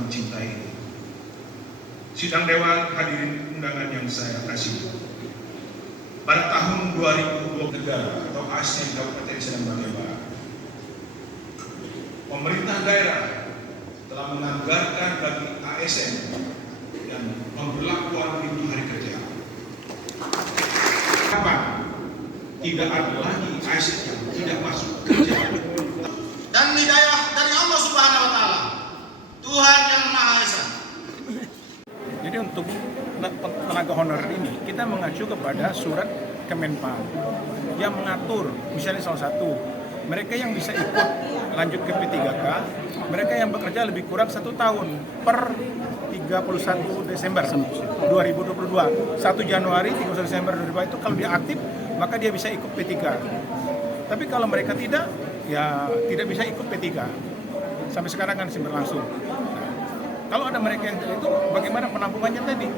mencintai itu. Sidang Dewan, hadirin undangan yang saya kasih. Pada tahun 2020 negara atau ASN Kabupaten Sedang Bagian Barat, pemerintah daerah telah menganggarkan bagi ASN dan pemberlakuan libur hari kerja. Kapan tidak ada lagi ASN yang tidak masuk kerja. Dan hidayah dari Allah Subhanahu wa Ta'ala, Tuhan yang Maha Esa. Jadi untuk tenaga honorer ini kita mengacu kepada surat Kemenpan yang mengatur, misalnya salah satu, mereka yang bisa ikut lanjut ke P3K, mereka yang bekerja lebih kurang 1 tahun per 31 Desember 2022. 1 Januari 31 Desember 2022 itu kalau dia aktif maka dia bisa ikut P3. Tapi kalau mereka tidak, ya tidak bisa ikut P3. Sampai sekarang kan masih berlangsung. Nah, kalau ada mereka yang itu, bagaimana penampungannya tadi?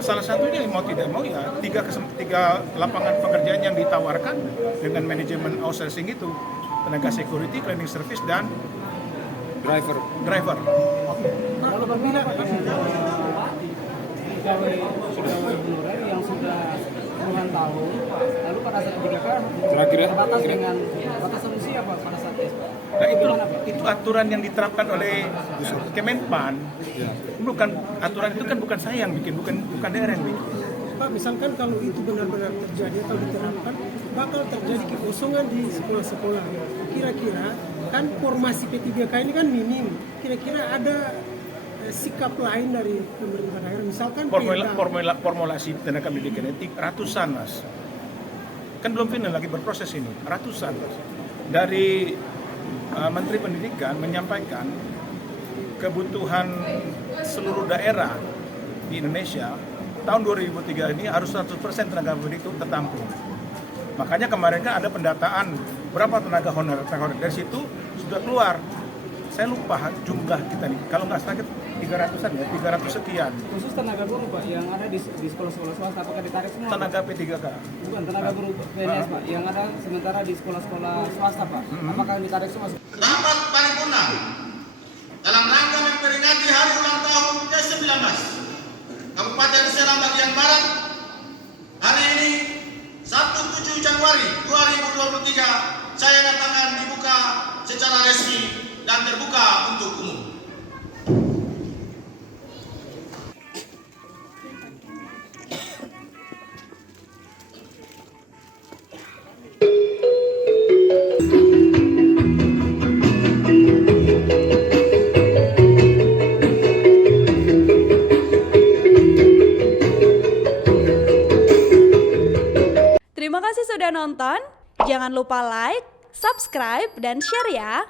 Salah satunya mau tidak mau ya tiga lapangan pekerjaan yang ditawarkan dengan manajemen outsourcing itu, tenaga security, cleaning service, dan driver. Kalau apabila pegawai honorer yang sudah puluhan tahun, lalu pada saat terbatas dengan batasan usia apa pada saat itu? Nah itu aturan yang diterapkan oleh Kemenpan. Bukan aturan itu kan bukan saya yang bikin, bukan daerah yang bikin. Pak, misalkan kalau itu benar-benar terjadi atau diterapkan, bakal terjadi kekosongan di sekolah-sekolah. Kira-kira kan formasi P3K ini kan minim. Kira-kira ada sikap lain dari pemerintah daerah, misalkan formulasi tenaga pendidikan itu ratusan, Mas. Kan belum final lagi, berproses ini, ratusan, Mas. Dari Menteri Pendidikan menyampaikan kebutuhan seluruh daerah di Indonesia tahun 2003 ini harus 100% tenaga pendidik itu tertampung. Makanya kemarin kan ada pendataan berapa tenaga honorer. Dari situ sudah keluar. Saya lupa jumlah kita nih. Kalau nggak salah 300-an ya, 300 sekian. Khusus tenaga buruh Pak yang ada di sekolah-sekolah swasta, apakah ditarik semua? Tenaga P3K. Bukan, tenaga buruh PNS Pak yang ada sementara di sekolah-sekolah swasta Pak. Apakah ditarik semua? Rapat paripurna dalam rangka memperingati hari ulang tahun ke-19 Kabupaten Sedang Bagian Barat hari ini Sabtu 7 Januari 2023 saya nyatakan dibuka secara resmi dan terbuka untuk umum. Terima kasih sudah nonton. Jangan lupa like, subscribe, dan share ya.